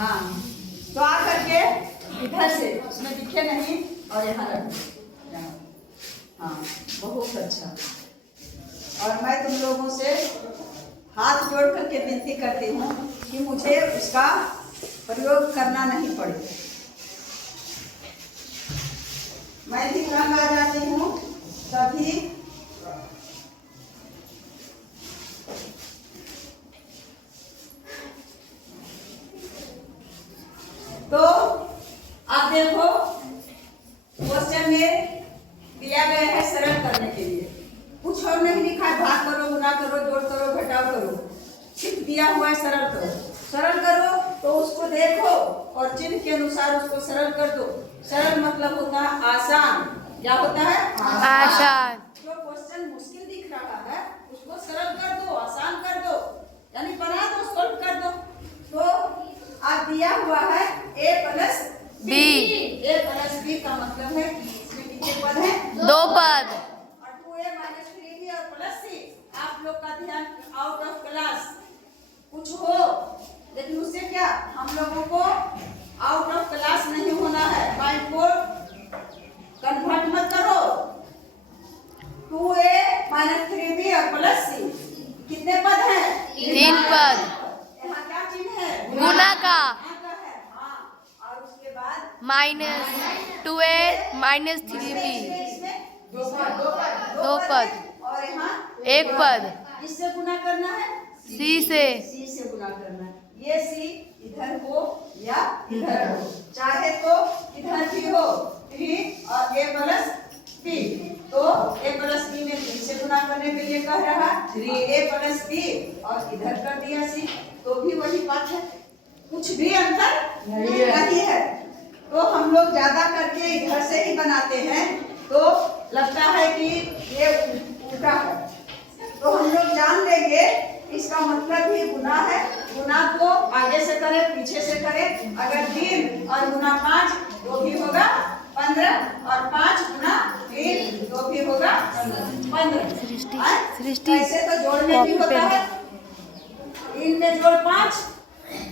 हाँ, तो आ करके इधर से उसमें दिखे नहीं और यहाँ रख दो। हाँ, बहुत अच्छा। और मैं तुम लोगों से हाथ जोड़ करके विनती करती हूँ कि मुझे उसका प्रयोग करना नहीं पड़े। मैं भी तंग आ जाती हूँ तभी तो आप देखो क्वेश्चन में दिया गया है सरल करने के लिए, कुछ और नहीं लिखा है भाग करो, गुना करो, जोड़ करो, घटाव करो, सिर्फ दिया हुआ है सरल करो। सरल करो तो उसको देखो और चिन्ह के अनुसार उसको सरल कर दो। सरल मतलब होता है आसान। क्या होता है? आसान। जो क्वेश्चन मुश्किल दिख रहा है उसको सरल कर दो, आसान कर दो, यानी बना दो, सोल्व कर दो। तो आज दिया हुआ है a plus B. a plus B का मतलब है कि इसमें कितने पद हैं? 2 पद। और 2a माइनस 3b और प्लस c। आप लोग का ध्यान आउट ऑफ क्लास कुछ हो, लेकिन उससे क्या हम लोगों को आउट ऑफ क्लास नहीं होना है। माइंड को कन्वर्ट मत करो। 2a माइनस 3b और प्लस c कितने पद हैं? 3 पद। यहाँ क्या चिन्ह है? गुना का। और उसके बाद -2a माइनस 3b। दो पद। और यहाँ 1 पद। किससे गुना करना है? c से। c से गुना करना है। ये c इधर हो या इधर हो, चाहे तो इधर भी हो 3 और a प्लस b, तो a प्लस b में 3 से गुना करने के लिए कह रहा 3a प्लस b और इधर कर दिया c, तो भी वही बात है, कुछ भी अंतर नहीं है। तो हम लोग ज्यादा करके इधर से ही बनाते हैं तो लगता है कि ये उल्टा है, तो हम लोग जान लेंगे इसका मतलब ही गुना है। गुना को आगे से करें पीछे से करें, अगर 3 और गुना 5 तो भी होगा 15 और 5 गुना 3 तो भी होगा 15। ऐसे तो जोड़ में भी होता है, 3 में जोड़ 5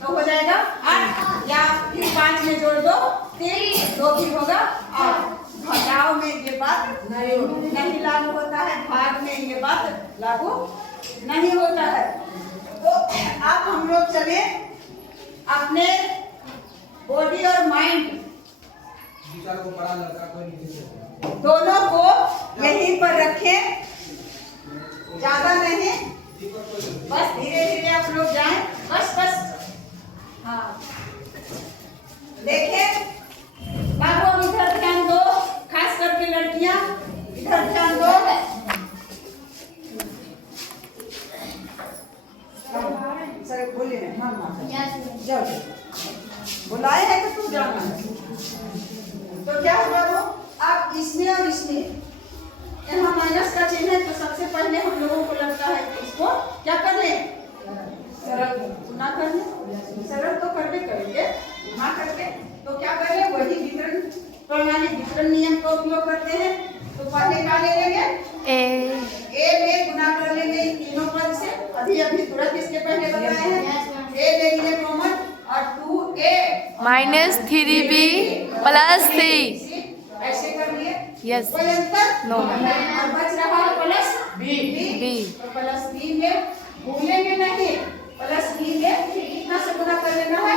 तो हो जाएगा 8, या फिर 5 में जोड़ दो 3 तो भी होगा 8। घटाव में ये बात नहीं लागू होता है, भाग में ये बात लागू नहीं होता है। तो अब हम लोग चले अपने बॉडी और माइंड दोनों को यहीं पर रखें, ज्यादा नहीं, बस धीरे धीरे आप लोग जाएं, बस हाँ। देखें बाबू, इधर ध्यान दो, खास करके लड़कियां इधर ध्यान दो। सर बोले जाओ, बुलाए हैं तो तू जाना। तो क्या हुआ वो, अब इसमें और इसमें यहाँ माइनस का चिन्ह है, तो सबसे पहले हम लोगों को लगता है कि इसको क्या कर लें? सरल गुना कर लें। सरल तो करके करेंगे, गुना करके तो क्या करें? वही वितरण प्रणाली, वितरण नियम का उपयोग करते हैं। तो पहले क्या ले लेंगे? a में गुना कर लेंगे इन तीनों पद से, अभी तुरंत इसके पहले बताए हैं। a ले लिए कॉमन और 2a माइनस 3b प्लस 3। ऐसे कर लिए। यस। कोई अंतर? नो। और बच रहा है प्लस b। तो प्लस b में भूलेंगे नहीं, प्लस b में कितना से गुना कर लेना है?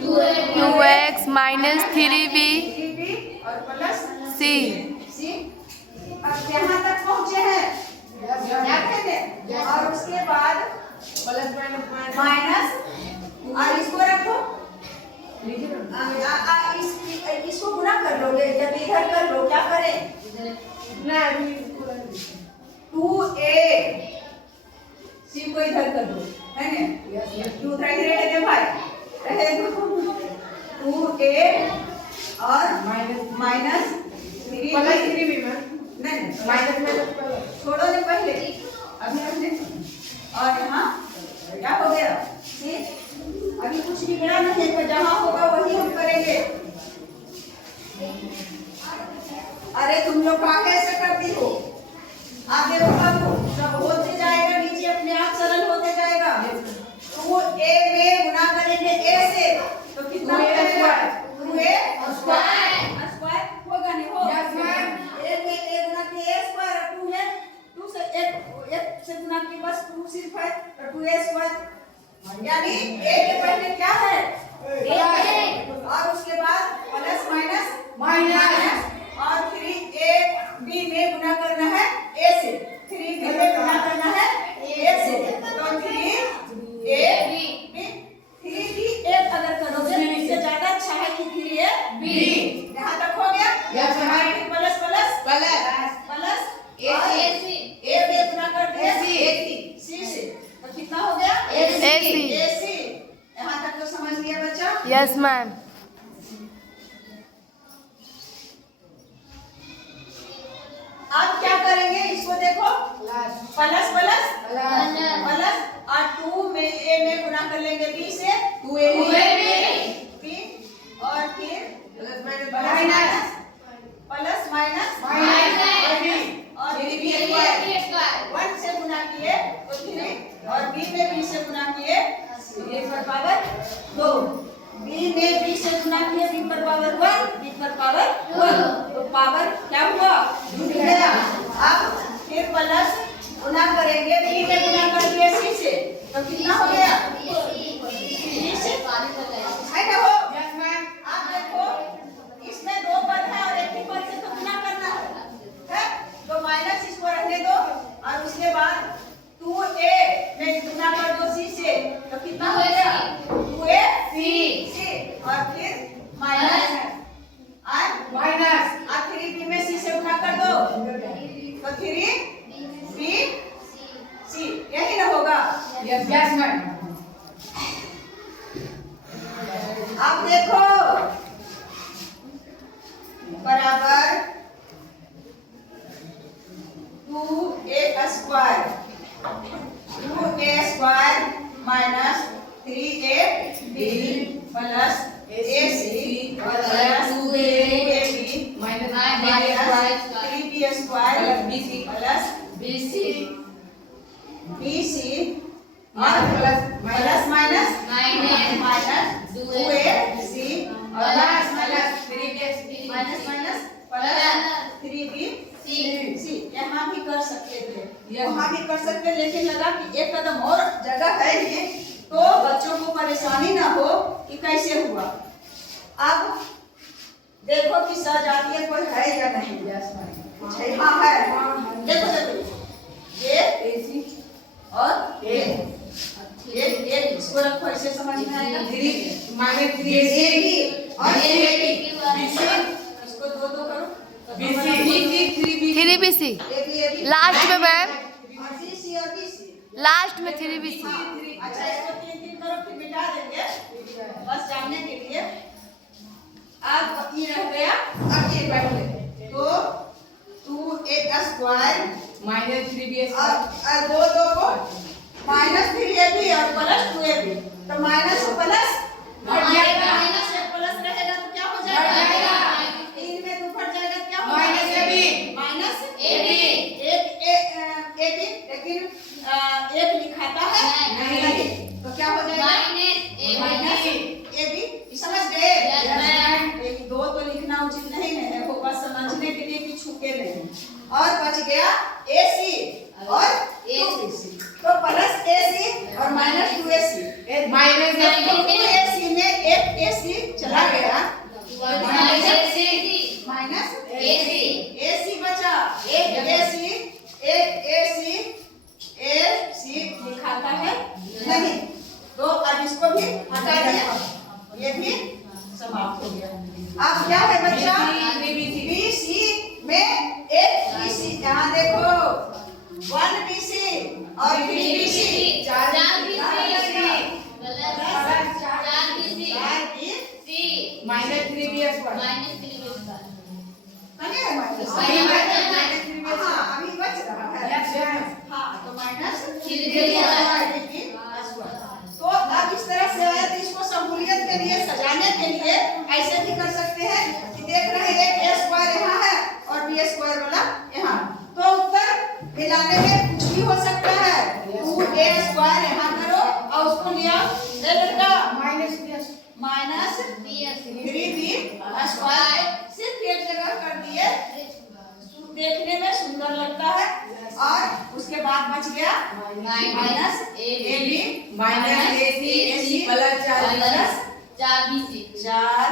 2x माइनस 3b और प्लस c। अब यहाँ तक पहुँचे हैं, और उसके बाद माइनस और इसको रखो, इसको गुना कर लोगे, जब इधर कर लो, क्या करें? 2a c को इधर कर दो, है ना? 2 रहे थे भाई, रहे 2a और माइनस 3b नहीं माइनस में छोड़ो नहीं पहले, अभी हमने, और यहाँ क्या हो गया? अभी कुछ बिगड़ा नहीं है, जहाँ होगा वही हम करेंगे। अरे तुम लोग काहे ऐसे करती हो? आगे बढ़ा दो, सब होते जाएगा, नीचे अपने आप सरल होते जाएगा। तो वो a में गुना करेंगे a से, तो यानी ए के पहले क्या है और उसके बाद प्लस माइनस और 3a b में गुना करना है a से 3b में गुना करना है a से तो 3a b 3b a अगर करोगे तो इससे ज्यादा अच्छा है कि 3a b यहाँ तक हो गया फिर प्लस a में गुना कर दिया c से तो कितना हो गया ac यहाँ तक तो समझ लिया बच्चा यस मैम। अब क्या करेंगे इसको देखो प्लस और 2 में a में गुना कर लेंगे b से 2ab और फिर प्लस माइनस और 1 से गुना किए तो 3 और b में b से गुना किए a पर पावर 2 b में b से गुना किए b पर पावर 1 तो पावर क्या हुआ जुड़ गया। अब फिर प्लस गुना करेंगे b में गुना कर दिए c से तो कितना हो गया b से है ना हो। आप देखो इसमें 2 पद है और एक ही पद से तो गुना करना है तो माइनस इसको रहने दो और उसके बाद 2a में गुना कर दो c से तो कितना हो गया 2a c और फिर माइनस और 3b में c से गुना कर दो तो 3b c यही ना होगा। अब देखो बराबर 2a square minus 3ab plus ac plus 2ab minus 3b square plus bc और प्लस माइनस 2ac और माइनस प्लस 3b यहाँ भी कर सकते थे वहाँ भी कर सकते लेकिन लगा कि एक कदम और जगह है ये तो बच्चों को परेशानी ना हो कि कैसे हुआ। अब देखो कि सजातीय कोई है या नहीं। हाँ है देखो ये और ये इसको रखो ऐसे समझ में आएगा और इसको दो करो 3bc लास्ट में मैम और BC और BC लास्ट में 3bc। अच्छा इसको 3 करो फिर मिटा देंगे बस जानने के लिए। अब ये रह गया अब ये पहले तो 2a स्क्वायर माइनस 3b और दो को माइनस 3ab और प्लस 2ab तो माइनस प्लस माइनस से प्लस रहेगा तो क्या हो जाएगा 3 में 2 फट जाएगा क्या होगा माइनस ab लेकिन एक लिखाता है नहीं तो क्या हो जाएगा माइनस ab समझ गए। लेकिन 2 तो लिखना उचित नहीं है वो बस समझने के लिए कि छूके नहीं और बच गया ac और 2ac तो प्लस ac और माइनस 2ac ac में एक ac चला गया माइनस ac बचा एक ac लिखाता है नहीं तो अब इसको भी हटा दिया ये भी समाप्त हो गया। अब क्या है बच्चा BC में एक BC यहाँ देखो 1 BC और 3 BC 4 माइनस 3b स्क्वायर अभी बच रहा है हाँ तो माइनस तो अब इस तरह से आया तो इसको सहूलियत के लिए सजाने के लिए ऐसे भी कर सकते हैं कि देख रहे हैं एक a स्क्वायर यहाँ है और b स्क्वायर वाला यहाँ तो उत्तर मिलाने में कुछ भी हो सकता है 2a स्क्वायर यहाँ करो और उसको लिया माइनस 3b स्क्वायर सिर्फ एक जगह कर दिए देखने में सुंदर लगता है और उसके बाद बच गया minus ab minus ac plus 4 plus 4 BC 4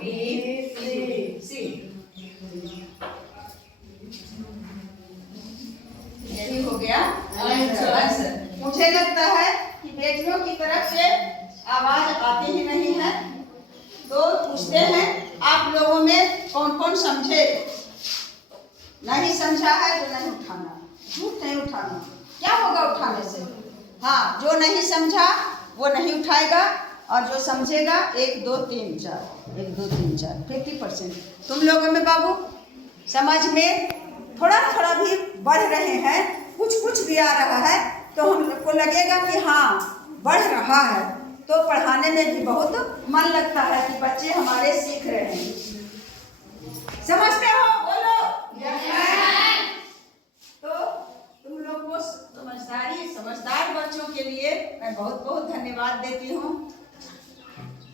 BC यही हो गया आंसर। मुझे लगता है कि बेटियों की तरफ से आवाज आती ही नहीं है, तो पूछते हैं आप लोगों में कौन कौन समझे। नहीं समझा है तो नहीं उठाना, झूठ नहीं उठाना। क्या होगा उठाने से? हाँ, जो नहीं समझा वो नहीं उठाएगा, और जो समझेगा 1 2 3 4 1 2 3 4 50%। तुम लोगों में बाबू समझ में थोड़ा थोड़ा भी बढ़ रहे हैं, कुछ कुछ भी आ रहा है, तो हम लोग को लगेगा कि हाँ बढ़ रहा है, तो पढ़ाने में भी बहुत मन लगता है कि बच्चे हमारे सीख रहे हैं। समझते हो? बोलो। तो तुम लोग को समझदार बच्चों के लिए मैं बहुत बहुत धन्यवाद देती हूँ।